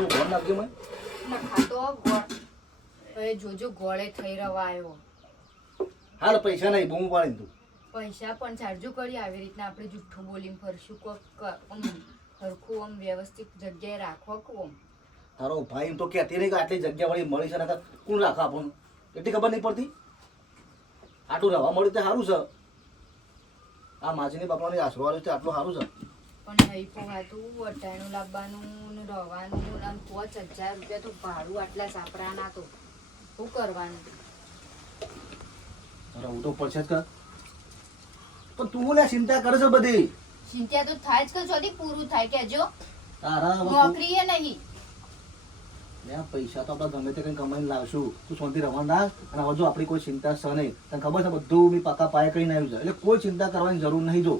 થોડું ગોળ નાખજો મને. ખાતો ગોળ હવે જોજો ગોળે થઈ રવાયો. હાલ પૈસા નહીં બૂમ પાડી તું. પૈસા પણ ચાર્જો કરી આવી રીતના આપણે જુઠ્ઠું બોલીને ફરશું કોક આમ હરખું આમ વ્યવસ્થિત જગ્યાએ રાખો કોમ. તારો ભાઈ એમ તો કહેતી નહીં કે આટલી જગ્યા વાળી મળી છે ને કોણ રાખો આપણને એટલી ખબર નહીં પડતી. આટલું રહેવા મળ્યું તે સારું છે. આ માજીની બાપાની આશરો આવ્યો છે આટલું સારું છે. પણ નહીં પોહાતું વટાણું લાવવાનું ને રહેવાનું આમ 5000 રૂપિયા તો ભાડું આટલા સાપરાના તો શું કરવાનું. હું તો પડશે જ કર પણ તું લે ચિંતા કરે છે બધી. ચિંતા તો થાય જ કે જોડી પૂરું થાય કેજો. તારા નોકરી એ નહીં પૈસા તો આપણે ગમે તે કઈ કમાઈને લાવશું. તું શાંતિ રવાના રાખ અને હવે જો આપણી કોઈ ચિંતા છે નહીં. તને ખબર છે બધું મેં પાકા પાયે કરીને આવ્યું છે એટલે કોઈ ચિંતા કરવાની જરૂર નહીં. જો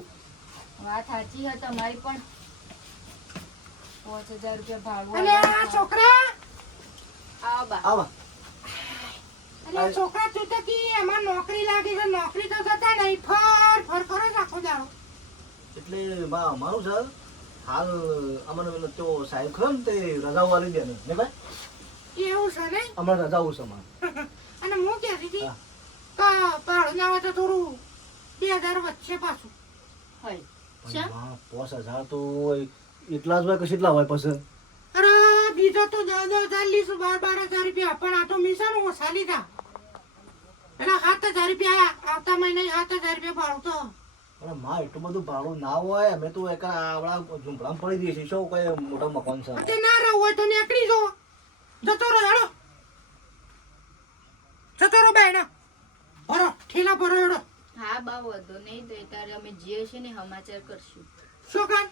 વાત સાચી છે તમારી પણ 5000 રૂપિયા ભાડું. અને આ છોકરા આવો બા આવા અને છોકરા તું તો કી એમાં નોકરી લાગી છે નોકરી તો જતા નહીં ફર ફર કરો જ આખો દાડો. એટલે બા અમારું છે હાલ અમને તો સાહેબ ખરો ને તે રજાઓ વાળી દે ને ભાઈ એવું છે ને અમારે રજાઓ છે અમારે. અને હું કહેતી હતી કે ભાડું ના હોય તો થોડું 2000 વચ્ચે પાછું હોય પણ માં 5000 તો એટલા જ હોય કે કેટલા હોય પછી. અરે બીજો તો 10,000 લીધું 12,000 રૂપિયા પણ આ તો મિશન ઓછા લીધા એટલે 7,000 રૂપિયા આવતા મહિને 7,000 રૂપિયા ભાડું તો. પણ માં એટલું બધું ભાડું ના હોય. અમે તો એક આવડા ઝૂંપડામાં પડી દઈએ છીએ. શું કઈ મોટા મકાન છે તે ના રહું હોય તો નીકળી જો જતો રહો હેડો જતો રહો બેન ભરો ઠેલા ભરો હેડો. હા બા વધો નહીં તો તારે અમે જે છે ને સમાચાર કરશું શું કાન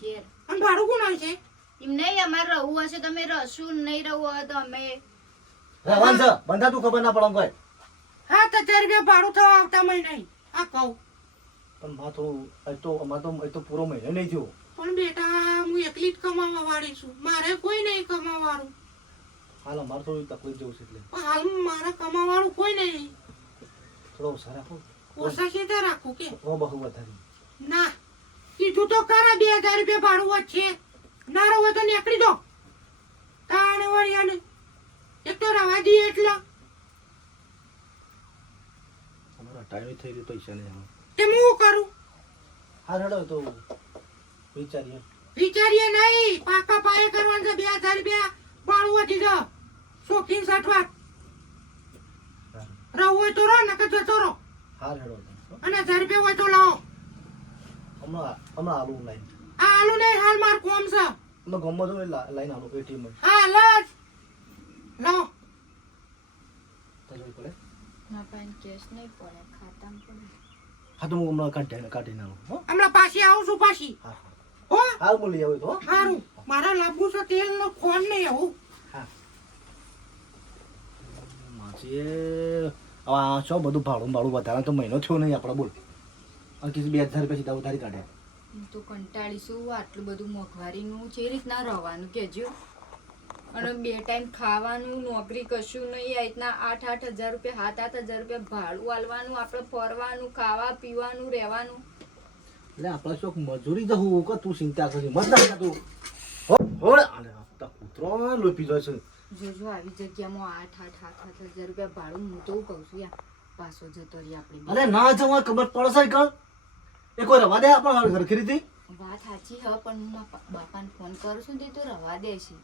ઘેર. અને ભાડું કોણ આવે છે એમ નહીં અમારે રહવું હશે તમે રશું નહીં રહવું હોય તો અમે રહેવાનું છે. બંધા તું ખબર ના પડે કોઈ. 7,000 રૂપિયા ભાડું થવા આવતા મહિને આ કહું. પણ માં થોડું તો અમારે તો પૂરો મહિને નહીં થયો. પણ બેટા હું એકલી જ કમાવા વાળી છું મારે કોઈ નહીં કમાવાળું. હાલ અમારે થોડી તકલીફ જેવું છે એટલે પણ હાલ મારે કમાવાળું કોઈ નહીં. થોડો ઓછા રાખો. ઓછા સીધા રાખું કે બહુ વધારી ના કીધું તો ખરા 2,000 રૂપિયા ભાડું વધશે ના રહો તો નીકળી દો તાણે વળી આને એક તો રવા દઈએ એટલે અમારા ટાઈમ થઈ ગયો પૈસા નહીં. તે હું કરું હા રડો તો વિચારીએ. વિચારીએ નહીં પાકા પાયે કરવાનું છે 2,000 રૂપિયા ભાડું વધી જાવ શોખીન સટવા રહો હોય તો રહો નકર જતો રહો હા રડો અને 1,000 રૂપિયા હોય તો લાવો. હમણાં આલુ લાઈન આ આલુ નહીં હાલ માર કોમ છે અમે ગમવા જો લાઈન આલુ એટીએમ માં હાલ જ લાવો. તજોઈ પડે. ના પણ કેસ નહીં પડે ખાતામાં પડે. હા તો હું હમણાં કાઢીને આવું. હો હમણાં પાછી આવું છું પાછી હા હો હાલ હું લઈ આવું તો. સારું મારા લાંબુ છે તેલ નો ખોન નહીં આવું. હા માજી આ શું બધું ભાડું વધારે તો મહિનો થયો નહીં આપણે બોલ. અને કીધું 2,000 રૂપિયા સીધા ઉધારી કાઢે. હું તો કંટાળીશું આટલું બધું મોંઘવારીનું છે રીતના રહેવાનું કેજો. અને 2 ટાઈમ ખાવાનું નોકરી કશું નહીં આ રીતના 8,000 રૂપિયા 7,000 રૂપિયા ભાડું આલવાનું આપણે ફરવાનું ખાવા પીવાનું રહેવાનું. એટલે આપણે શું મજૂરી જવું કે તું ચિંતા કરશે મત ના તું હોળ અરે આ કૂતરો લોપી જાય છે. જોજો આવી જગ્યામાં 8,000 રૂપિયા ભાડું હું તો કહું છું યાર પાછો જતો રહી આપણે. અરે ના જવા ખબર પડશે કર એ કોઈ રવા દે આપણે ઘરખી રીતે. વાત સાચી હ પણ હું મારા બાપાને ફોન કરું છું તે તો રવા દે છે.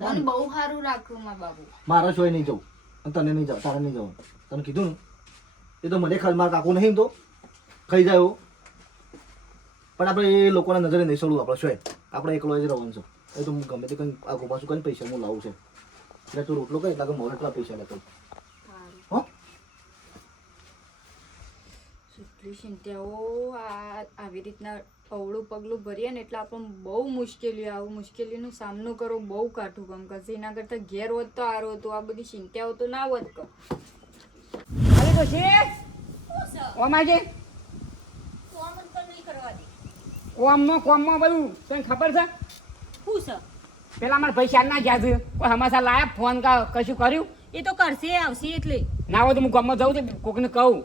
મને બહુ સારું રાખ્યું મારા બાબુ. મારા શોય નહીં જવું અને તને નહીં જાવ તારે નહીં જવાનું. તને કીધું ને એ તો મને ખાલી મારા કાકુ નહીં તો ખાઈ જાય પણ આપણે એ લોકોના નજરે નહીં છોડવું. આપણે શોય આપણે એકલો જ રહેવાનું છે. એ તો હું ગમે તે કંઈ આગુ પાછું કંઈ પૈસા હું લાવું છે એટલે તું રોટલો કઈ એટલે મોર એટલા પૈસા લેતો હો. સુટલી ચિંતાઓ આવી રીતના અવળું પગલું ભરીએ ને એટલે આપણને બહુ મુશ્કેલીઓ આવું મુશ્કેલીનો સામનો કરવો બહુ કાઠું કામ કરશે. એના કરતાં ઘેર હોત તો સારું હતું. આ બધી ચિંતાઓ તો ના હોત કર. અરે તો છે ઓમાજે કોમમાં બધું તને ખબર છે શું છે પેલા મારા પૈસા ના ગયા છે કોઈ હમાસા લાયા ફોન કશું કર્યું એ તો કરશે આવશે એટલે ના હોય તો હું ગામમાં જાઉં તો કોકને કહું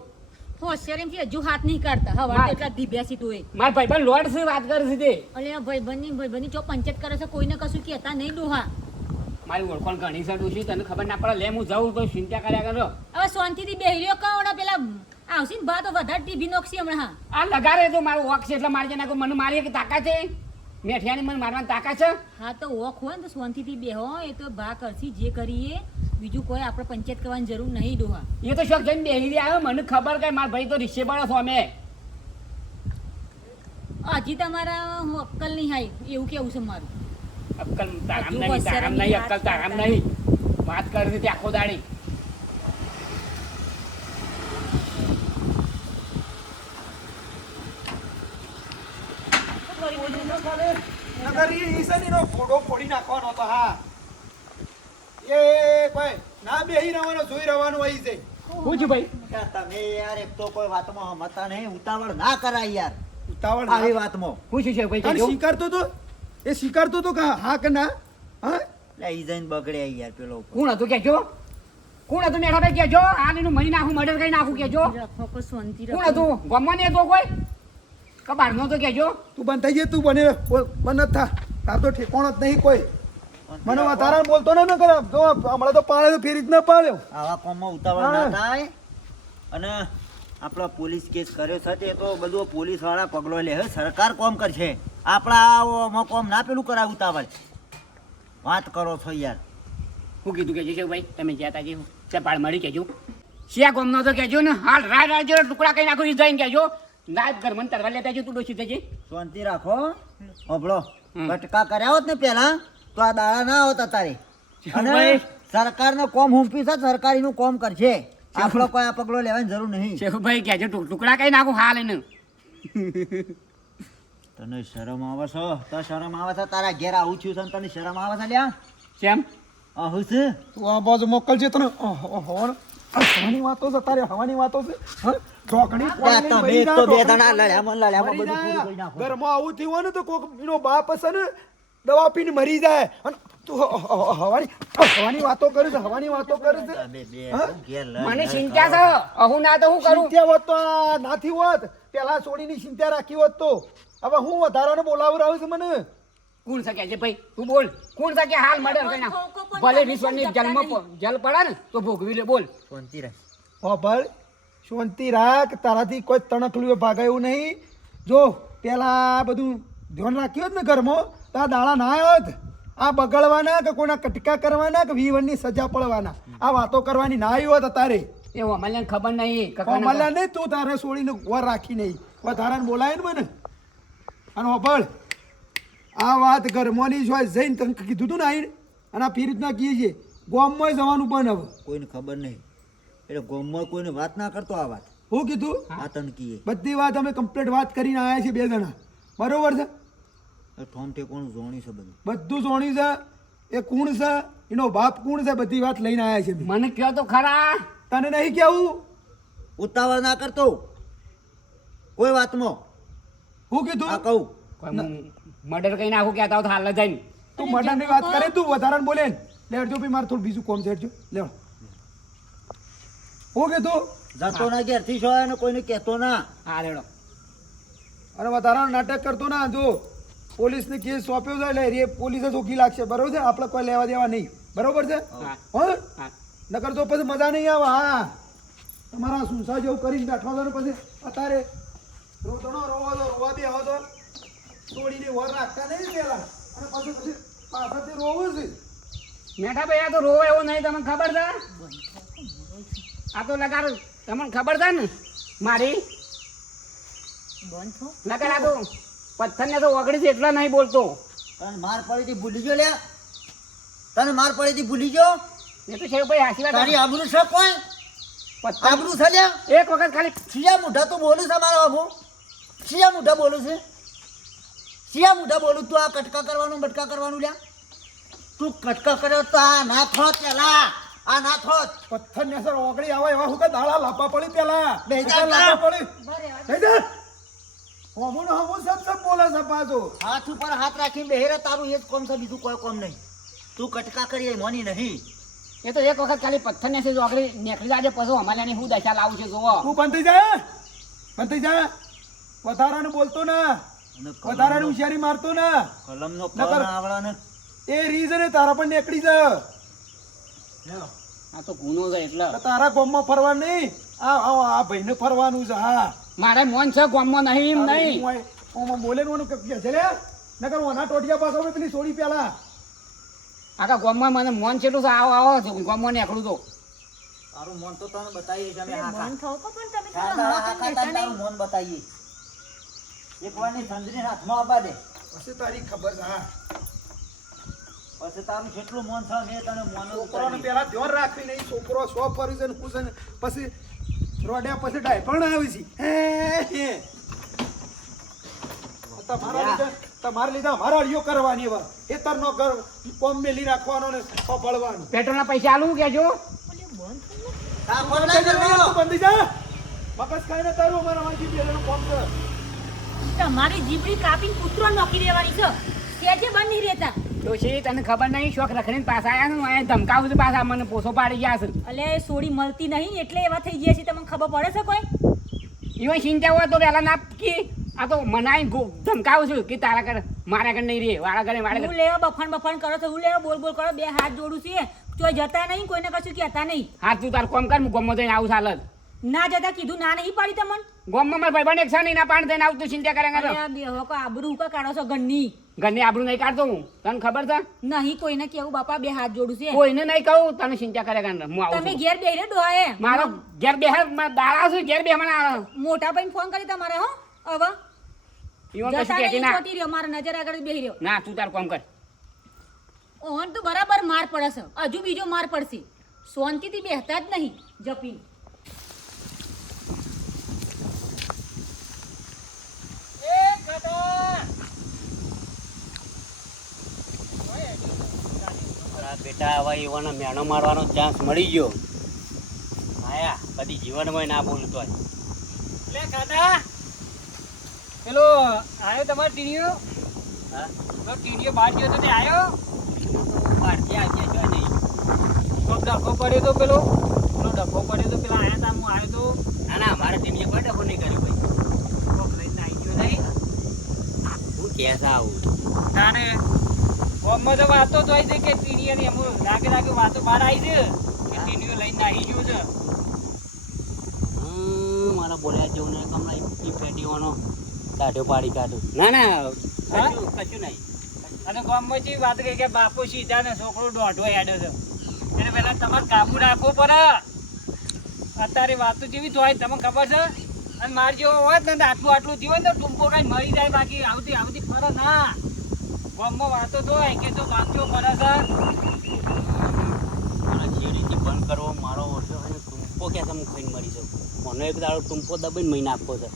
હોશિયાર એમ હજુ હાથ નહીં કાઢતા હવે ના. એટલા ધીબ્યાસી તું એ મારા ભાઈબંધ લોડ છે વાત કરે છે તે અલે ભાઈબંધની ચો પંચાયત કરે છે કોઈને કશું કહેતા નહીં ડોહા મારી ઓળખાણ ઘણી છે ડોશી, તને ખબર ના પડે. લે હું જાઉં તો ચિંતા કર્યા કરો. હવે શાંતિથી બેહી રહ્યો કહો પેલા આવશે ને બા તો વધારે ટીભી નોખશે હમણાં. આ લગાડે તો મારું વોક છે એટલે મારી નાખો. મને મારી એક તાકાત છે, મેઠિયાની મને મારવાની તાકાત છે. હા તો ઓખ હોય ને તો શાંતિથી બેહો, એ તો બા કરશી જે કરીએ. બીજું કોઈ આપણે પંચાયત કરવાની જરૂર નહીં ડોહા. એ તો શોખ જઈને બેહી રહ્યા આવ્યો. મને ખબર કે મારા ભાઈ તો રિક્ષે બળો છો અમે. હજી તમારા હું અક્કલ નહીં હાઈ એવું કેવું છે મારું. અક્કલ તારામ હજુ નહીં, તારામ હોશિયારી નહીં, વાત અક્કલ તારામ કરતા નહીં. વાત કરી હતી આખો દાડી. નગર ઈ ઈસનીનો ફોટો ફોડી નાખવાનો હતો. હા એ ભાઈ ના બેહી રહેવાનો, જોઈ રહેવાનું હોય છે. શું છે ભાઈ? તમે યાર એક તો કોઈ વાતમાં હમતા નહીં, ઉતાવળ ના કરાય યાર ઉતાવળ આવી ના. વાતમાં. શું છે ભાઈ? અને કહેજો. સ્વીકારતો તો એ સ્વીકારતો તો કે હા કે ના. હા એટલે ઈ જઈને બગડે યાર પેલો. કોણ હતું કેજો? કોણ હતું મેઠા ભાઈ કેજો? આ એનું મરી નાખું, મર્ડર કરી નાખું કેજો. રાખો કોઈ શાંતિ કોણ રાખો. હતું? ગમવા નહીં હતો કોઈ? કબાર નો તો કેજો. તું બંધ થઈ જાય, તું બને જ થા. તાર તો ઠેકોણો જ નહીં કોઈ. મને વધારે બોલતો ને ન કરે. જો હમણાં તો પાડે ફેરી જ ના પાડ્યો. આવા કોમમાં ઉતાવળ ના થાય. અને આપણો પોલીસ કેસ કર્યો છે તે તો બધું પોલીસ વાળા પગલો લે. હવે સરકાર કોમ કરશે, આપણા આમાં કોમ ના પેલું કરાય ઉતાવળ. વાત કરો છો યાર. શું કીધું કેજો છે ભાઈ? તમે જ્યાં તાજી તે પાડ મળી કેજો. શિયા કોમ નો તો કેજો ને. હાલ રાય રાય જેવો ટુકડા કઈ નાખો ઈ જઈને કેજો. નાયબ ઘર મને તરવા લેતા જો તું ડોસી થજે. શાંતિ રાખો. હોભળો, કટકા કર્યા હોત ને પેલા તો આ દાડા ના હોત તારે. અને ભાઈ. સરકારનો કોમ હુંપી છે, સરકારીનું કોમ કરશે. આપણો કોઈ આ પગલો લેવાની જરૂર નહીં. શેખુભાઈ કેજો ટુકડા કઈ નાખું હાલ એને. તને શરમ આવે છે? તો શરમ આવે છે? તારા ઘેર આવું છું છે તને શરમ આવે છે લ્યા? કેમ? આવું છે? તું આ બાજુ મોકલજે તને. હવાની વાતો છે તારે, હવાની વાતો છે. હા ચોકડી ત્યાં તમે એક તો બે જણા લડ્યામાં લડ્યામાં બધું પૂરું કરી નાખો. ઘરમાં આવું થયું હોય ને તો કોક એનો બાપ હશે ને દવા પીને મરી જાય. અને તું હવાની વાતો કરે છે, હવાની વાતો કરે છે. બે બે હા? ઘેર લડ મને લડ ચિંતા કરો. છે. અહું ના તો હું કરું? ચિંતા હોત તો આ નાથી હોત. પેલા છોડીની ચિંતા રાખી હોત તો હવે હું વધારાને બોલાવરાવું છું મને. કોણ શકે છે ભાઈ? તું બોલ. કોણ શકે હાલ મર્ડર કરી નાખ? ભલે વિશ્વની જલ પડે ને તો ભોગવી લે. બોલ. શાંતિ રાખ. ભાઈ શાંતિ રાખ. તારાથી કોઈ તણકલું ભાગાય એવું નહીં. જો પેલા બધું ધ્યાન રાખ્યું હોત ને ઘરમાં તો આ દાડા ના હોત. આ બગડવાના કે કોઈના કટકા કરવાના કે વીવનની સજા પડવાના આ વાતો કરવાની ના આવી હોત તારે. એવું અમારે ખબર નહીં. મળ્યા નહીં તું તારે છોડીને વર રાખી નહીં વધારાને બોલાય ને મને. અને હોભળ, આ વાત ઘરમાંની હોય જઈને તને કીધું તું ને આવીને અને આ ફી રીતના કહીએ છીએ ગામમાં જવાનું પણ હવે કોઈને ખબર નહીં એટલે ગામમાં કોઈને વાત ના કરતો આ વાત. હું કીધું આ તને કીએ બધી વાત અમે કમ્પ્લીટ વાત કરીને આવ્યા છીએ બે જણા. બરોબર છે? ઠોમ ઠેકોણું જોણી છે બધું. બધું જોણી છે. એ કુણ છે, એનો બાપ કુણ છે, બધી વાત લઈને આવ્યા છે. મને કયો તો ખરા. તને નહીં કેવું? ઉતાવળ ના કરતો કોઈ વાતમાં. હું આ કીધું? કહું મર્ડર કરી નાખું કહેતા હોત હાલ જઈને. તું મર્ડરની વાત કરે તું વધારાને બોલે ને. લેડજો ભાઈ મારે થોડું બીજું કોમ છે લેડજો. લેવો હું કીધું? જતો ના ઘેરથી છો અને કોઈને કહેતો ના. હા રેડો. અને વધારાનું નાટક કરતો ના. જો પોલીસને કેસ સોંપ્યો છે એટલે એ પોલીસે ચોખ્ખી લાગશે. બરોબર છે? આપણે કોઈ લેવા દેવા નહીં. બરોબર છે? હા. હા હા. નકર તો પછી મજા નહીં આવે. હા તમારા સુનસા જેવું કરીને બેઠવા દો ને પછી અત્યારે રોતણો રોવા બી આવો તો તોડીને વર રાખતા નહીં પેલા અને પછી પાછળથી રોવું છે. મેઠા ભાઈ આ તો રોવે એવો નહીં. તમને ખબર છે? આ તો લગાડ તમને ખબર છે ને મારી બંધ થો. લગાડ આ તો પથ્થર ને તો ઓગળી છે એટલા નહીં બોલતો. તને માર પડી થી ભૂલી ગયો લ્યા. તને માર પડી થી ભૂલી ગયો. એ તો શેખ ભાઈ હાસી તારી વાત. આબરૂ છે કોઈ? પથ્થર આબરૂ છે લ્યા? એક વખત ખાલી શિયા મુઢા તું બોલું છે મારો બાબુ? શિયા મુઢા બોલું છે? શિયા મુઢા બોલું? તું આ કટકા કરવાનું બટકા કરવાનું લ્યા? તું કટકા કર્યો તો આ ના થોત પેલા. આ ના થોત. પથ્થર ને સર ઓગળી આવે એવા હું કે દાડા લાપા પડી પેલા. બે હજાર બધા લાપા પડી. બરાબર. લઈ જા. હોમું ને હોમું સબ બોલે છે પાછો. હાથ ઉપર હાથ રાખીને બેહેરે તારું એ જ કોમ છે, બીજું કોઈ કોમ નહીં. તું કટકા કરી એ મોની નહીં. એ તો એક વખત ખાલી પથ્થર ને ઓગળી નીકળી જાય પછી અમારે હું દશા લાવું છે જોવો. તું બંધ થઈ જા. બંધ થઈ જા. વધારાને બોલતો ના. અને વધારાને હોશિયારી મારતો ના. કલમનો ક નકર- ના આવડા ને એ રીઝને તારા પણ નીકળી જા આ તો ગુનો છે એટલે તારા ગામમાં ફરવા નહીં આ ભાઈને ફરવાનું છે હા મારે મોન છે ગામમાં નહીં એમ નહીં ઓમાં બોલે નું કે છે લે નકર ઓના ટોટિયા પાછો મેં પેલી છોડી પેલા આખા ગામમાં મને મોન છે એટલું આવો આવો ગામમાં નીકળું તો તારું મોન તો તને બતાવીએ છે અમે અરે હાકા મન થવું પણ તમે હા, થોડા તારા હળા હાકા કરી તારું લેતા મોન બતાવીએ એકવારની સંજરી હાથમાં આપવા દે પછી તારી ખબર છે હા પછી તારું જેટલું મોન છે મેં તને મોન છોકરોને પેલા ધ્યાન રાખવી નહીં છોકરો સો ફરી છે ને હું છે ને પછી રોડ્યા પછી ડાયપણ આવી છે તમારે લીધા અમારા અડિયો કરવાની હવે એ તરનો ઘર કોમ મેલી રાખવાનો ને પળવાનો પેટ્રોલના પૈસા આલું કેજો બંધી જા મગજ ખાઈ ને તારું અમારા વાંચી પેલાનું કોમ છે તમારી જીબડી કાપીને કૂતરો નોકી દેવાની છે કેજે બંધ નહીં રહેતા ડોશી તને ખબર નહીં શોખ રખડીને પાછા આવ્યા ને અહીંયા ધમકાવું છું પાછા મને પોસો પાડી ગયા છે અલે સોડી મળતી નહીં એટલે એવા થઈ ગયા છે તમને ખબર પડે છે કોઈ ઈવન ચિંતા હોય તો વહેલા ના કી આ તો મનાઈ ધમકાવું છું કે તારા ઘરે મારા ઘરે નહીં રે વાળા ઘરે હું લેવા બફાણ કરો છો હું લેવા બોલ કરો બે હાથ જોડું છે કોઈ જતા નહીં કોઈને કશું કહેતા નહીં હાથ તું તાર કોમ કર હું ગમો જઈને આવું ચાલત ના જતા કીધું ના નહીં પાડી તમને ગમમાં મારા ભાઈબંધ એક નહીં ના પાણી થઈને આવતું ચિંતા કરે અરે બે હો કો આબરૂ કા કાઢો છો ગણની ઘરની આબરૂ નહીં કાઢતો હું તને ખબર છે નહીં કોઈને કેવું બાપા બે હાથ જોડું છે કોઈને નહીં કહું તને ચિંતા કરે હું આવું તમે છું ઘેર બેહીને ડોહાએ મારો ઘેર બે દાડા છું ઘેર બે મને મોટા ભાઈને ફોન કરી તમારે હો હવે ઈવન જતા કશું કહેતી નહીં ના ચોટી રહ્યો મારા નજર આગળ બેહી રહ્યો ના તું તાર કોમ કર ઓહન તો બરાબર માર પડે છે હજુ બીજો માર પડશે શાંતિથી બેહતા જ નહીં જપી બેટા હવે એવાનો મેણો મારવાનો ચાન્સ મળી ગયો આયા કદી જીવનમાં ના બોલતો હોય લે કાકા પેલો આયો તમારો ટીડીઓ હા તો ટીડીઓ બહાર ગયો તો તે આયો બહારથી આવ્યા છો નહીં તો ડખો પડ્યો તો પેલો ડખો પડ્યો તો પેલા આયા તા હું આવ્યો તો ના ના અમારા ટીમીએ કોઈ ડખો નહીં કર્યો ભાઈ કોક લઈને આવી ગયો નહીં હું કેસા આવું તાને કોમમાં તો વાતો તો આવી છે કે ટીડીઓની એમ લાગે વાતો બહાર આવી છે કે ટીડીઓ લઈને આવી ગયો છે મારા બોલ્યા જેવું ને કમલા ઈ પેટીઓનો કાઢ્યો પાડી કાઢ્યો ના ના કશું નહીં અને ગામમાંથી વાત કરી કે બાપુ સીધા ને છોકરો દોઢો હેડ્યો છે એને પહેલા તમારે કાબુ રાખવો પડે અત્યારે વાતો જેવી તો હોય તમને ખબર છે અને માર જેવો હોય ને તો આટલું જીવન તો ટૂંપો કઈ મરી જાય બાકી આવતી ફરે ના ગામમાં વાતો તો હોય કે તો વાંચવો પડે છે મારા શેરીથી બંધ કરવો મારો ઓછો અને ટૂંપો ક્યાં તમે ખાઈને મરી જાઉં મને એક દાડો ટૂંપો દબાઈને મહિને આપવો છે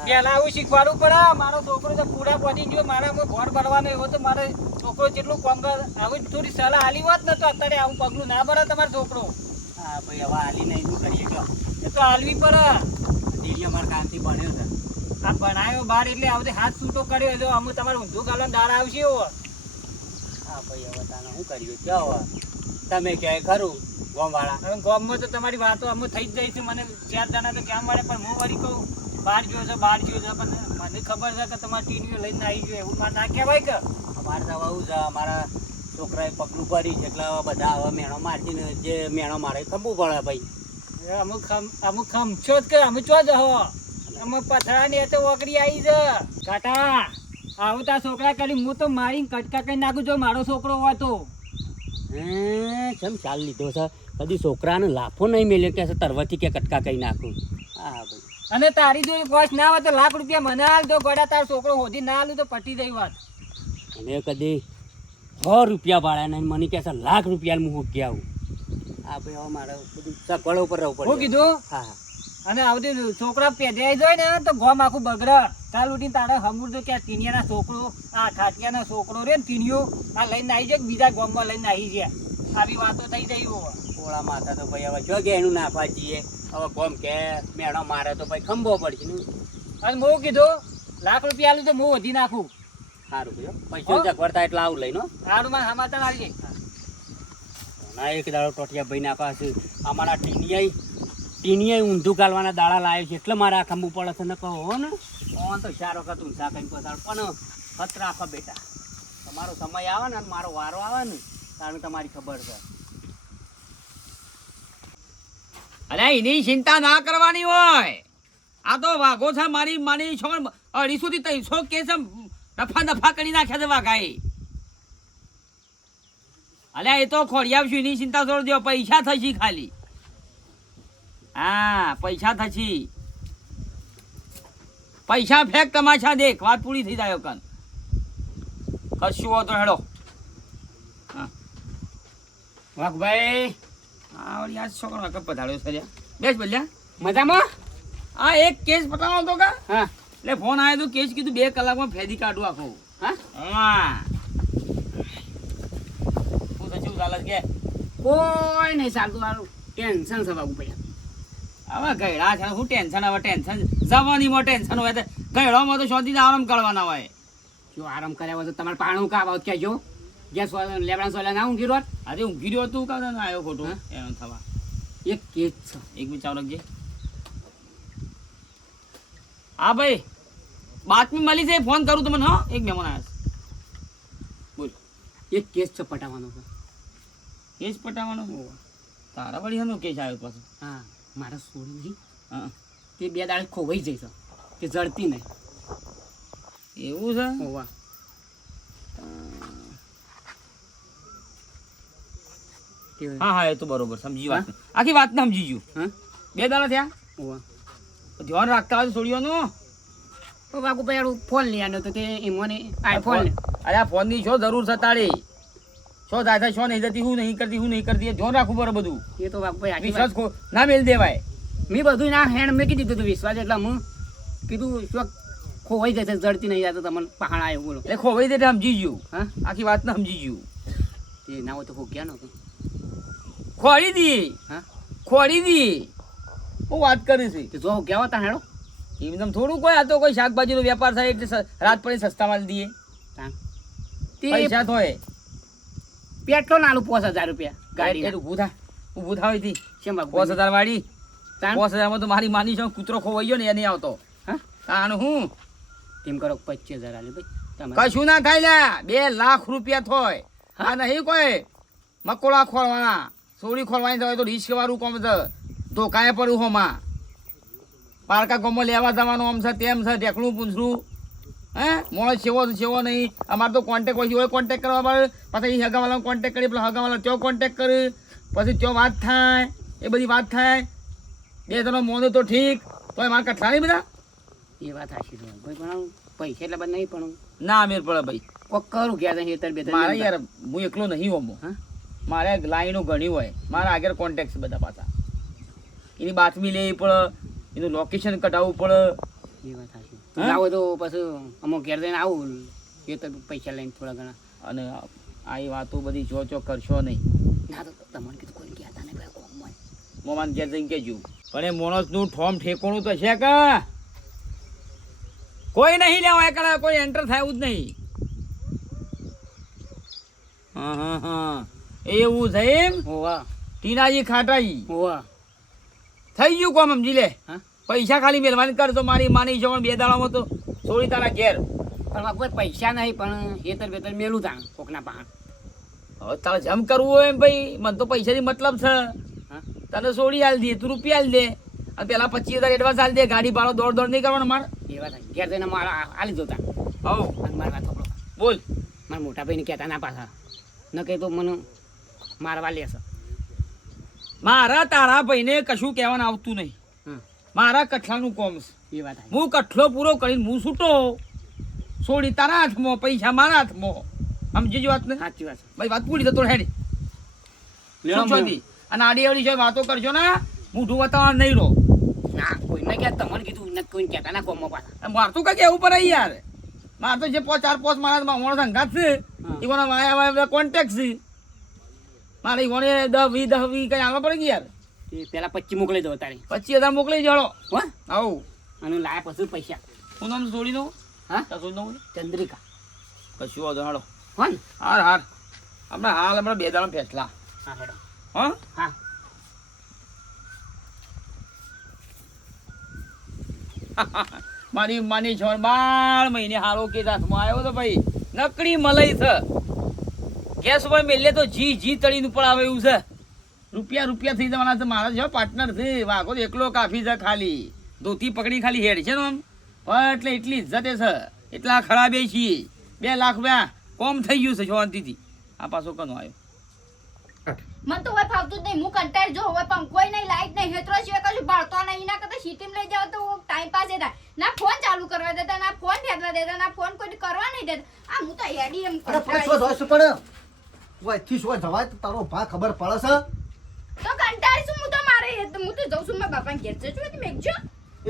પેલા આવું શીખવાડવું પડે મારો છોકરો તો પૂરા પહોંચી ગયો મારા ઘર ભરવાનો એવો તો મારે છોકરો જેટલું કામ કર આવી થોડી સલાહ આલી હોત ને તો અત્યારે આવું પગલું ના ભરે તમારો છોકરો હા ભાઈ હવે હાલી નહીં શું કરીએ કહો એ તો હાલવી પડે ડીડીઓ મારા કામથી ભણ્યો છે આ ભણાયો બાર એટલે આવતી હાથ છૂટો કર્યો જો અમુક તમારે ઊંધું ગાલવાનું દાળ આવશે એવો હા ભાઈ હવે તાને શું કર્યું ક્યાં હવે તમે ક્યાંય ખરું ગોમવાળા હવે ગામમાં તો તમારી વાતો અમુક થઈ જ જાય છે મને 4 જણા તો ક્યાં મળે પણ હું વળી કહું બહાર ગયો છે પણ મને ખબર છે કે તમારે ટીવીઓ લઈને આવી ગયો એવું મારે ના કહેવાય કે અમારે તો આવું છે અમારા છોકરાએ પગલું ભરી છે એટલે હવે બધા હવે મેણો મારતી ને જે મેણો મારે ખંભવું પડે ભાઈ એ અમુક ખમશો જ કે અમે ચો જ હો અમે પથરાની તો ઓગળી આવી છે કાટા આવું તા છોકરા કરી હું તો મારીને કટકા કરી નાખું જો મારો છોકરો હોય તો કેમ ચાલ લીધો છે કદી છોકરાને લાફો નહીં મેલ્યો કે તરવથી કે કટકા કરી નાખું હા ભાઈ અને તારી જોડે કોશ ના હોય તો લાખ રૂપિયા મને હાલ દો ગોડા તારો છોકરો હોધી ના હાલું તો પટી જઈ વાત અને કદી 100 રૂપિયા ભાડા નહીં મને કહે છે લાખ રૂપિયા હું મૂકી આવું હા ભાઈ હવે મારે બધું સગવડ ઉપર રહેવું હું પડે કીધું હા હા અને આવતી છોકરા પેઢાઈ જાય ને તો ગોમ આખું બગડે કાલ ઉઠીને તારે હમુર તો કે આ ટીનિયાના છોકરો આ ખાટિયાના છોકરો રે ને ટીનિયો આ લઈને આવી જાય બીજા ગામમાં લઈને આવી જાય આવી વાતો થઈ જાય હોવા પોળા માથા તો ભાઈ હવે જો કે એનું નાખવા જઈએ હવે કોમ કે મેણો મારે તો ભાઈ ખંભો પડશે ને અને હું કીધું લાખ રૂપિયા આલું તો હું વધી નાખું સારું ભાઈ પૈસા જગવડતા એટલે આવું લઈને સારું માં સમાચાર આવી જાય ના એક દાડો ટોટિયા ભાઈ નાખવા છે અમારા ટીનિયાઈ ઊંધું ગાલવાના દાડા લાવે છે એટલે મારે આ ખંભું પડે છે ને કહો ને ઓન તો 4 વખત ઊંચા કઈ પસાર પણ ખત રાખો બેટા તમારો સમય આવે ને અને મારો વારો આવે ને તારું તમારી ખબર છે. અરે એની ચિંતા ના કરવાની હોય. આ તો વાઘો છે મારી માની છોકર 250 થી 300 કેસ નફા કરી નાખ્યા છે વાઘાએ. અલ્યા એ તો ખોડિયાવશું, એની ચિંતા છોડી દો. પૈસા થશે ખાલી. હા પૈસા થશે. પૈસા ફેંક તમાશા દેખ, વાત પૂરી થઈ જાય કન. કશું હોતો હેડો. હા વાઘભાઈ હા વળી આ છોકરો વખત પધાડ્યો છે. બેસ બોલ્યા મજામાં? આ એક કેસ પતાવવાનો હતો કા? હા એટલે ફોન આવ્યો તો કેસ કીધું 2 કલાકમાં ફેદી કાઢું આખો. હા હા શું થયું ચાલે કે? કોઈ નહીં ચાલતું, મારું ટેન્શન છે વાઘભાઈ. હવે ગયડા છે શું ટેન્શન? હવે ટેન્શન જવાનીમાં ટેન્શન હોય તો ગયડામાં તો શાંતિથી આરામ કરવાના હોય. જો આરામ કર્યા હોય તો તમારે પાણું કા આવો કહેજો. ગેસ લેબડા સોલા ના ઊંઘી રોત. આજે ઊંઘી રહ્યો તું કાં આવ્યો ખોટો હા? એમ થવા. એક કેસ છે. એક મિનિટ ચાલુ રાખજે. હા ભાઈ બાતમી મળી છે, ફોન કરું તમને. હા એક મહેમાન આવ્યા છે. બોલ. એક કેસ છે પટાવવાનો છે. કેસ પટાવવાનો? તારા વળી હનો કેસ આવ્યો પાછો? હા મારા સોળી નહીં, હા તે 2 દાડે ખોવાઈ જાય છે, તે જડતી નહીં. એવું છે? હોવા હા હા એ તો બરોબર સમજી વાત. આખી વાત ને સમજી ગયું. હા 2 દાડા થયા. હોવા ધ્યાન રાખતા હોય છોડીઓનું. તો વાઘુભાઈ ફોન લઈ આવ્યો તો તે એમને આઈફોન. અરે આ ફોનની શું જરૂર છે તારી? શું થાય છે, શું નહીં થતી, શું નહીં કરતી, શું નહીં કરતી, એ ધ્યાન રાખવું પડે બધું. એ તો વાઘુભાઈ આખી વિશ્વાસ ના મેળ દેવાય. મેં બધું ના હેન્ડ મેં કીધું તું વિશ્વાસ, એટલે હું કીધું શું ખોવાઈ જશે, જડતી નહીં જતો તમને પહાડ આવ્યો બોલો. એટલે ખોવાઈ દે સમજી ગયું. હા આખી વાત ને સમજી ગયું. તે ના હોય તો ભોગ્યા નહોતો. ખોડી દી, હા ખોડી દી. હું વાત કરી છે તે જો ગયા હતા હેડો. એમ થોડું કોઈ, આ તો કોઈ શાકભાજીનો વેપાર થાય એટલે રાત પડી સસ્તામાં દઈએ. તે પૈસા તો હોય. પેટ્રોલ નાલું 5000 રૂપિયા ગાડી. એટલે ઊભું થાય થી કેમ 5000 વાળી. તાણ? 5000 માં તો મારી માની છો કૂતરો ખોવાઈ ગયો ને એ નહીં આવતો. હા તાણ હું તેમ કરો 25000 આલે ભાઈ તમે. કશું ના થાય લ્યા. 2 લાખ રૂપિયા થોય. હા નહીં કોઈ મકોડા ખોલવાના, સોડી ખોલવાની હોય તો રિસ્ક વાળું કોમ છે. ધોકાએ પડ્યું હોમાં. પારકા ગોમો લેવા જવાનું આમ છે તેમ છે, ઢેકણું પૂંછરું. હે મોણસ છેવો નહીં. અમારે તો કોન્ટેક હોય કોન્ટેક કરવા પડે. પછી હગાવાળાનો કોન્ટેક કરી, પેલા હગાવાળા ત્યાં કોન્ટેક કરે, પછી ત્યાં વાત થાય. એ બધી વાત થાય. 2 જણો મોનો તો ઠીક, તો મારે કઠલા નહીં બધા. એ વાત હાચી છે ભાઈ, પણ પૈસા એટલા બધા નહીં, પણ ના મેર પડે ભાઈ. કોક કરું ગયા છે હેતર બેતર. મારે યાર હું એકલો નહીં હોમો. હા મારે લાઈનો ઘણી હોય. મારા આગળ કોન્ટેક્ટ છે બધા પાછા. એની બાતમી લેવી પડે, એનું લોકેશન કઢાવવું પડે. એ વાત હાચી. હા? ના હોય તો પછી અમુક ઘેર જઈને આવું હેતર પૈસા લઈને થોડા ઘણા. અને આ એ વાતો બધી ચો કરશો નહીં. ના તો તમને કીધું કોઈ કહેતા નહીં ભાઈ કોમ હોય. મોમાન ઘેર જઈને કહેજો. પણ એ માણસનું ઠોમ ઠેકોણું તો છે કે કોઈ નહીં લેવાય કરે, કોઈ એન્ટર થાય એવું જ નહીં. હા એવું છે એમ? હોવા ટીનાજી ખાટાઈ હોવા. થઈ ગયું કોમ સમજી લે. હા પૈસા ખાલી મહેરબાની કર તો મારી માની જવાનું 2 દાડામાં તો છોડી તારા ઘેર. પણ કોઈ પૈસા નહીં, પણ હેતર બેતર મેલું તાણ કોકના પાણ. હવે તારે જેમ કરવું હોય એમ ભાઈ. મને તો પૈસાની મતલબ છે. હા તને સોડી હાલ દે, તું રૂપિયા હાલ દે, અને પેલા 25000 એડવાન્સ હાલ દે. ગાડી ભાડો દોડ નહીં કરવાનો મારે. એ વાત હાચી. ઘેર જઈને મારા આલી જોતા. હવ અને મારા વાત થોડો બોલ. મારા મોટા ભાઈને કહેતા ના પાછા, ન કહે તો મને મારવા લેશે. મારા તારા ભાઈને કશું કહેવાનું આવતું નહીં. હા મારા કઠલાનું કોમ છે. એ વાત હાચી. હું કઠલો પૂરો કરીને હું છૂટો. સોડી તારા હાથમાં, પૈસા મારા હાથમાં. સમજી જ વાત ને સાચી વાત છે. ભાઈ? વાત પૂરી થતો હેડી. લેવા શું છોડી? અને આડી અવડી છે વાતો કરશો ને, મૂઠું બતાવવા નહીં રહો. ના કોઈને ક્યાં તમને કીધું ને કોઈને કહેતા ના કોમમાં પાછા. મારતું કઈ કેવું પડે યાર. મારે તો જે 4-5 માણસ માણસ અંગાત છે એ કોના વાયા કોન્ટેક્ટ છે. મારે ઈવોને 10-20 કઈ આવવા પડે કે યાર. એ પેલા 25 મોકલી દો તારી. 25000 મોકલી જડો. હો આવું અને લાયા પછી પૈસા. હું નામ છોડી દઉં. હા છોડી દઉં ચંદ્રિકા. કશું વાંધો હાલો. હો ને હાર હમણાં 2 દાડા ફેસલા. હા હેડો. હા હા મારી માની 12 મહિને હારો કે હાથમાં આવ્યો તો ભાઈ. નકડી મલાઈ છે. ગેસ ઉપર મેલે તો જી જી તળીને ઉપર આવે એવું છે. રૂપિયા રૂપિયા થઈ જવાના છે. મારા જેવા પાર્ટનર છે. વાઘો તો એકલો કાફી છે ખાલી. ધોતી પકડી ખાલી હેડ છે ને આમ. પણ એટલે એટલી ઇજ્જતે છે. એટલા ખરાબે છીએ. 2 લાખ રૂપિયા કોમ થઈ ગયું છે શાંતિથી. આ પાછો કનો આવ્યો? મને તો હવે ફાવતું જ નહીં. હું કંટાળી જો હવે પંખોય નહીં, લાઈટ નહીં, હેતરો સિવાય કશું ભળતો નહીં. ના કરતા સિટીમાં લઈ જાવ તો ટાઈમ પાસ થાય. ના ફોન ચાલુ કરવા દેતા, ના ફોન ફેરવા દેતા, ના ફોન કોઈ કરવા નહીં દેતા. આ હું તો હેડી એમ અરે પણ શું જોઈશું પણ ઓયથી શું જવાય તો તારો ભા ખબર પડે છે. તો કંટાળી છું હું તો મારે હું તો જઉં છું મારા બાપાને ઘેર જજો મેકજો.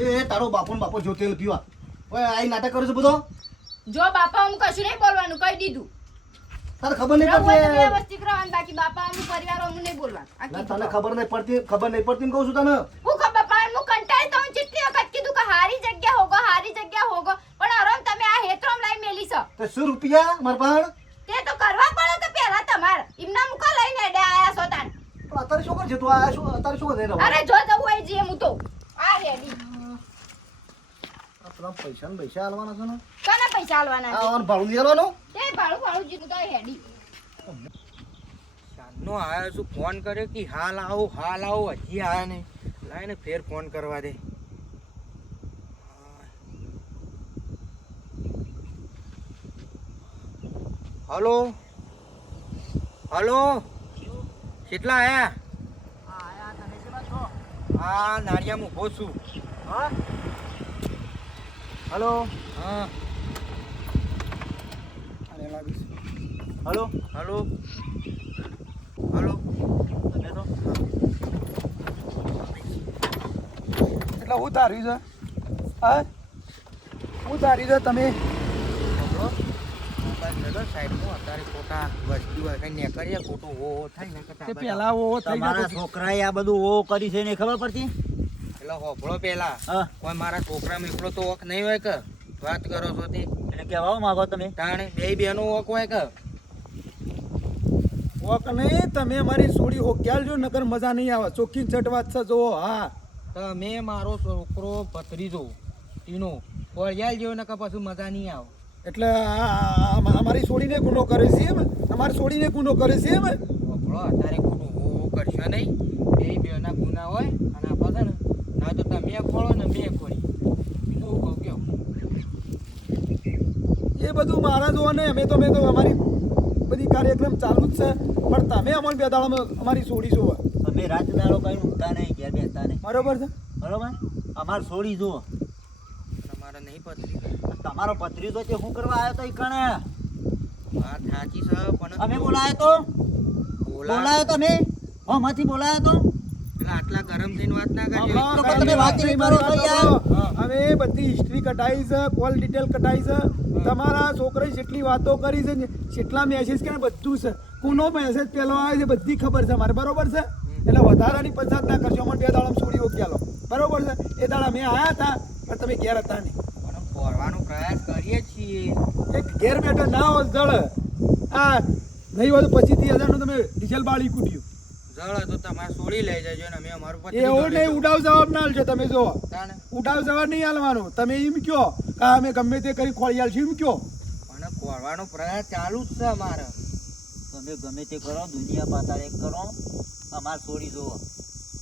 એ તારો બાપો ને બાપો જો તેલ પીવા ઓય આઈ નાટક કરું છું બધો. જો બાપા હું કશું નહીં બોલવાનું કહી દીધું. તારે ખબર નહીં રહું હોય તો પડતી. વ્યવસ્થિત રહેવાનું, બાકી બાપા અમુક પરિવાર અમુક નહીં બોલવાનું. આ ના કીધું તને તો. ખબર નહીં પડતી એમ કહું છું તને. હું ખબર પણ હું કંટાળી તો હું જેટલી વખત કીધું કે હારી જગ્યા હોગો પણ આરામ તમે આ હેતરોમ લઈ મેલી છો. તો 100 રૂપિયા માર પણ તે તો કરવા પડે તો પહેલા તમારે એમના મુકા લઈને એડે આયા છો તાન. અત્યારે શું કરશે તું આ શું અત્યારે શું કરે અરે જો જવું હોય જે હું તો આ રેડી. આપણા પૈસા ને પૈસા આલવાના છે ને કોના પૈસા આલવાના આ ઓન ભાડું નહીં આલવાનું. તે ભાડું જે હું તો હેડી. નો આવ્યો છું ફોન કર્યો કે હાલ આવો હજી આયા નહીં. લાઈને ફેર ફોન કરવા દે. હલો કેટલા આયા? હા નાળિયામાં ઊભો છું. હલો હા હલો હલો તમે તો એટલે હું તાર્યું છે હા હું તાર્યું છે તમે સાઈડમાં અત્યારે ખોટા વસ્તુ હોય કઈ નીકળીએ ખોટું હો થાય ને તે પહેલા ઓ થઈ તમારા ગયો છોકરાએ આ બધું ઓ કરી છે ને ખબર પડતી. એટલે હોભળો પેલા હા કોઈ મારા છોકરામાં એકલો તો વક નહીં હોય કે વાત કરો છો તે એને કહેવા માંગો તમે. તાણે બે બેનો વક હોય કે ઓક નહીં તમે અમારી સોડી હોક્યાલ જો નકર મજા નહીં આવે. ચોખ્ખી ચટ વાત છે જો હા તો મેં મારો છોકરો ભત્રીજો ટીનો વળિયાલ જેવો નકર પછી મજા નહીં આવે. એટલે અમારી સોડીને ગુનો કરે છે એમ અમારી સોડીને ગુનો કરે છે એમ હોભળો અત્યારે ખોટું હો કરશો નહીં. બે બેના ગુના હોય અને આપણે છે ને ના તો તમે ખોળો ને મેં ખોળી બીજું કહું કેવું એ બધું મારા જોવા નહીં. અમે તો અમારી બધી કાર્યક્રમ ચાલુ જ છે પણ તમે અમને 2 દાડામાં અમારી સોડી જોવા અમે રાત દાડો કઈ ઊંઘતા નહીં ઘેર બેસતા નહીં બરોબર છે બરોબર. અમાર છોડી જુઓ તમારે નહીં પતરી તમારો પત્રીજો તે શું કરવા આવ્યો તો ઈ કણે વાત સાચી છે પણ અમે બોલાયો તમે માંથી બોલાયો તો એટલે આટલા ગરમ થઈને વાત ના કરજો. તો તમે વાત નહીં કરો તો યાર. અમે બધી હિસ્ટ્રી કટાઈ છે કોલ ડિટેલ કટાઈ છે તમારા છોકરાએ જેટલી વાતો કરી છે ને જેટલા મેસેજ કે બધું છે કોનો મેસેજ પેલો આવે છે બધી ખબર છે મારે બરોબર છે એટલે વધારાની પંચાયત ના કરશો અમને 2 દાડામાં છોડી ઓક્યાલો બરોબર છે. એ દાડા મેં આયા હતા પણ તમે ઘેર હતા નહીં. પણ ફોરવાનો પ્રયાસ કરીએ જ છીએ. એક ઘેર બેઠા ના હોય જળ આ નહીં હોય તો 25,000 નું તમે ડીઝલ બાળી કૂટ્યું જળ તો તમારે છોડી લઈ જજો ને અમે અમારું એવું નહીં ઉડાવ જવાબ ના આલશો તમે જો તાણે ઉડાવ જવાબ નહીં આલવાનો તમે એમ કયો કે અમે ગમે તે કરી ખોળી આલશું એમ કયો પણ ફોરવાનો પ્રયાસ ચાલુ જ છે અમારે. તમે ગમે તે કરો દુનિયા પાતાળ એક કરો અમાર છોડી જુઓ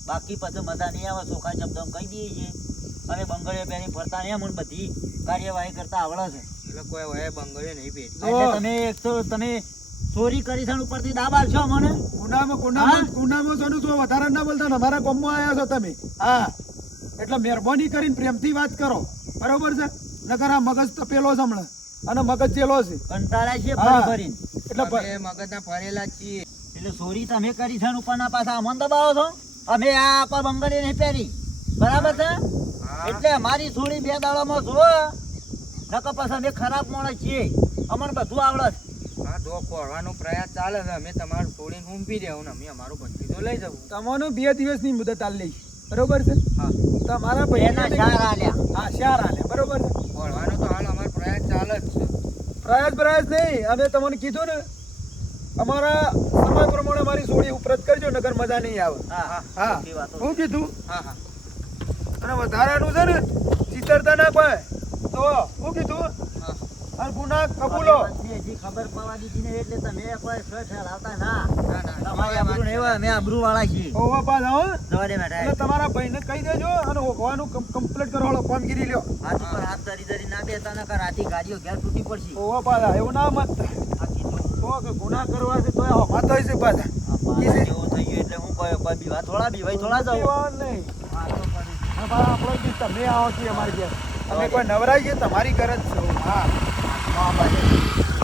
બાકી પછી મજા નહીં આવે. ચોખા શબ્દ કહી દઈએ છીએ અને બંગડીઓ પહેરી ફરતા નહીં મને બધી કાર્યવાહી કરતા આવડે છે. એટલે કોઈ હોય બંગડીઓ નહીં પેટી. એટલે તમે એક તો તમે ચોરી કરી છે ઉપરથી દાબાલ છો મને. ગુનામાં સોનું છો વધારે ના બોલતા ને અમારા ગામમાં આવ્યા છો તમે હા એટલે મહેરબાની કરીને પ્રેમથી વાત કરો બરોબર છે નકર આ મગજ તપેલો છે હમણાં અને મગજ જેલો છે કંટાળા છે હા. ફરી એટલે અમે મગજના ફરેલા જ છીએ. એટલે ચોરી તમે કરી છે ઉપરના પાછા અમન દબાવો છો. અમે આ પર બંગડી નહીં પહેરી બરાબર છે એટલે અમારી થોડી 2 દાડામાં જો નકર પછી અમે ખરાબ માણસ છીએ અમને બધું આવડે છે. હા જો ફોરવાનો પ્રયાસ ચાલે છે અમે તમારું છોડીને ઊંઘી દેવું ને અમે અમારું ભત્રીજો લઈ જવું. તમારું 2 દિવસની મુદત આલ લઈશ બરોબર છે હા તમારા એના ચાર આલ્યા હા 4 આલ્યા બરોબર છે ફોરવાનો તો હાલ અમારો પ્રયાસ ચાલે જ છે. પ્રયાસ નહીં અમે તમને કીધું ને અમારા સમય પ્રમાણે મારી સોડી ઉપરત કરજો નગર મજા નહીં આવે હા હા હા ખોટી વાતો. હું કીધું હા હા અને વધારાનું છે ને ચિતરતા ના કોઈ તો હું કીધું હા અને ગુના કબૂલો. ખબર પડવા દીધી ને એટલે તમે કોઈ ઠરાવતા ના. ના, ના, તમારી આબરૂ નહીં હોય, અમે આબરૂ વાળા છીએ. ઓવા પાછા હો. જવા દે બેટા. એટલે તમારા ભાઈને કહી દેજો અને હોવાનું કમ્પ્લીટ કરો હાલો કામગીરી લ્યો. હાથ ઉપર હાથ ધરી ના બેતા નકર રાતી ગાડીઓ ઘેર તૂટી પડશે. ઓવા પાછા એવું ના મત આ કીધું. તો કે ગુના કરવા છે તો હમાતો હશે પાછા. આ પાછા જેવું થઈ ગયું એટલે હું કહ્યું કોઈ બીવા થોડા જાવ. પીવાનું નહીં. અને પાછા આપણો બી તમે આવો છીએ અમારી ઘેર. અમે કોઈ નવરાઈ છે તમારી ઘર જ છો. હા હા, બાજુ.